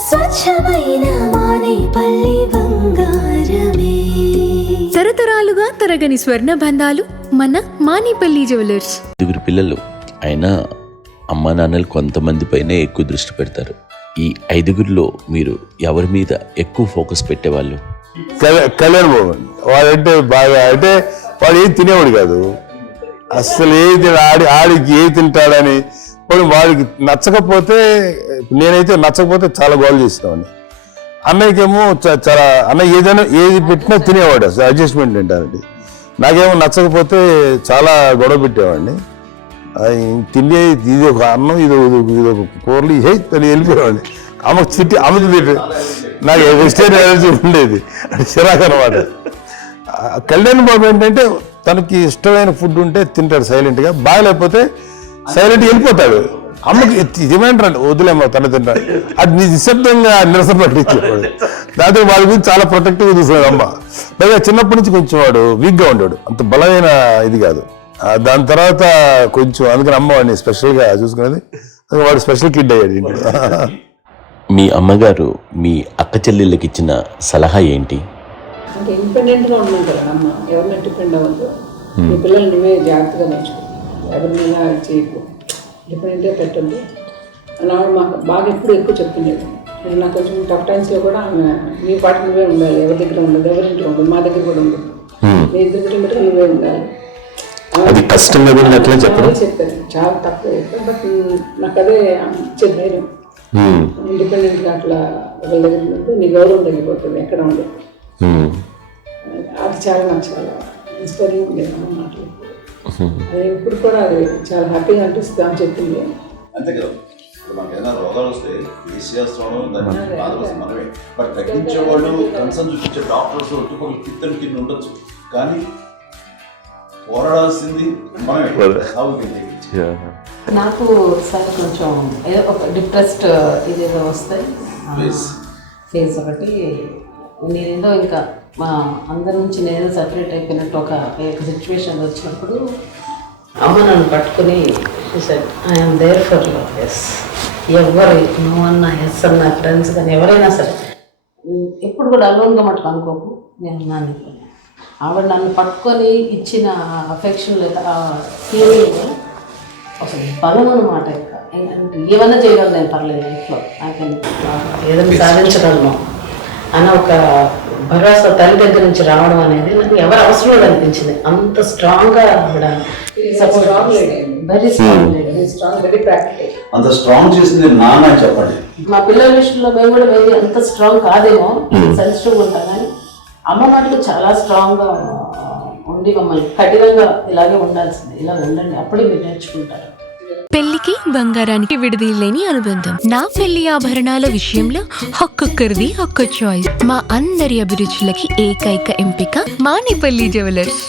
స్వచ్ఛమైన మానేపల్లి బంగారమే. తరతరాలుగా తరగని స్వర్ణ బంధాలు మన మానేపల్లి జ్యువెలర్స్. 5 పిల్లలు అయినా అమ్మా నాన్నలు కొంతమంది పైనే ఎక్కువ దృష్టి పెడతారు. ఈ 5గురిలో మీరు ఎవరి మీద ఎక్కువ ఫోకస్ పెట్టేవాళ్ళు? కళ్యాణ్ బాబు వాడంటే బాగా, అంటే వాడు ఏది తినేవాడు కాదు అసలు. ఏది ఆడికి ఏది తింటాడని వాడికి నచ్చకపోతే, నేనైతే నచ్చకపోతే చాలా గోల్ చేసేవాడిని. అన్నయ్యకేమో చాలా, అన్నయ్య ఏదైనా ఏది పెట్టినా తినేవాడు, అసలు అడ్జస్ట్మెంట్ తింటానండి. నాకేమో నచ్చకపోతే చాలా గొడవ పెట్టేవాడిని. తిండి ఇది ఒక అన్నం, ఇది ఒక కూరలు తను వెళ్ళిపోయేవాడిని. ఆమెకు తిట్టి అమ్మకి తిట్టి నాకు వెజిటేరియన్ ఎనర్జీ ఉండేది, అది చిరాకు అనమాట. కళ్యాణ్ బాబు ఏంటంటే తనకి ఇష్టమైన ఫుడ్ ఉంటే తింటాడు సైలెంట్గా, బాగలేకపోతే సైలెంట్గా వెళ్ళిపోతాడు. అమ్మకి ఏమంటారండి వదిలేమ్మా తన తింటాడు, అది నిశ్శబ్దంగా నిరసన పట్టించేవాడు. దాంతో వాడి గురించి చాలా ప్రొటెక్టివ్గా చూసేవాడు అమ్మ. పైగా చిన్నప్పటి నుంచి కొంచెం వాడు వీక్గా ఉండేవాడు, అంత బలమైన ఇది కాదు. దాని తర్వాత కొంచెం అందుకని అమ్మ వాడిని స్పెషల్గా చూసుకునేది, వాడు స్పెషల్ కిడ్ అయ్యాడు ఇంట్లో. మీ అమ్మగారు మీ అక్క చెల్లెళ్ళకి ఇచ్చిన సలహా ఏంటి? అంటే ఇండిపెండెంట్గా ఉన్నాం కదా అమ్మ, ఎవరిని డిపెండ్ అవ్వద్దు, మీ పిల్లలు నువ్వే జాగ్రత్తగా నేర్చుకో, ఎవరినైనా చేయకు, డిపెండెంట్గా పెట్టద్దు అని ఆవిడ మాకు బాగా ఎప్పుడు ఎక్కువ చెప్తుండేది. నాకు కొంచెం టఫ్ టైమ్స్లో కూడా ఆమె నీ పాటు నువ్వే ఉండాలి, ఎవరి దగ్గర ఉండదు, ఎవరింట్లో ఉండదు, మా దగ్గర కూడా ఉండదు, మీ ఇద్దరు బట్టి నువ్వే ఉండాలి. చెప్పారు చాలా తక్కువ చెప్పారు, బట్ నాకు అదే ఇచ్చే ధైర్యం. ఇండిపెండెంట్గా అట్లా ఒకరి దగ్గర ఉంటే నీ గౌరవం తగ్గిపోతుంది, ఎక్కడ ఉండదు. అది చాలా నాకు చాలా ఇన్స్పైరింగ్ ఉండేది అమ్మ మాటలు. అది ఇప్పుడు కూడా అది చాలా హ్యాపీగా అనిపిస్తుంది అని చెప్పింది. అంతే కదా, మనకు ఏదైనా రోగాలు వస్తే ఏసీఎస్లోనూ దాన్ని బాధపడుతుంది మనమే. బట్ తగ్గించే వాళ్ళు, కన్సర్న్ చూపించే డాక్టర్స్ ఒట్టుకొక కింద కింద ఉండొచ్చు, కానీ పోరాడాల్సింది మనమే. నాకు సార్ కొంచెం ఏదో ఒక డిప్రెస్డ్ ఇదేదో వస్తాయి ఫేస్ ఒకటి, నేనేదో ఇంకా మా అందరి నుంచి నేనేదో సపరేట్ అయిపోయినట్టు ఒక సిచ్యువేషన్ వచ్చినప్పుడు అమ్మ నన్ను పట్టుకుని ఐఎమ్ దేర్ ఫర్ ఎస్, ఎవరు నువ్వు అన్న ఎస్ అన్న ఫ్రెండ్స్ కానీ ఎవరైనా సరే ఎప్పుడు కూడా అలోన్గా మటుకు అనుకోకు, నేను నాన్న ఆవిడ నన్ను పట్టుకొని ఇచ్చిన అఫెక్షన్ లేదా ఫీలింగ్ అసలు బలం అన్నమాట. ఏమన్నా చేయగలను నేను, పర్లేదు లైఫ్లో నాకు ఏదైనా సాధించగలను అన్న ఒక భరోసా తల్లి దగ్గర నుంచి రావడం అనేది నాకు ఎవరు అవసరం లేదు అనిపించింది. అంత స్ట్రాంగ్గా ఆవిడ, వెరీ స్ట్రాంగ్, వెరీ ప్రాక్టికల్. అంత స్ట్రాంగ్ చేసింది నాన్న అని చెప్పండి. మా పిల్లల విషయంలో మేము కూడా వెరీ అంత స్ట్రాంగ్ కాదేమో, సెన్సిటివ్గా ఉంటాం, కానీ అమ్మ మాటలు చాలా స్ట్రాంగ్గా ఉండి మమ్మల్ని కఠినంగా ఇలాగే ఉండాల్సింది, ఇలా ఉండండి అప్పుడే మీరు నేర్చుకుంటారు. పెళ్లికి బంగారానికి విడదీయలేని అనుబంధం. నా పెళ్లి ఆభరణాల విషయంలో ఒక్కొక్కరిది ఒక్క చాయిస్. మా అందరి అభిరుచులకి ఏకైక ఎంపిక మానేపల్లి జ్యువెలర్స్.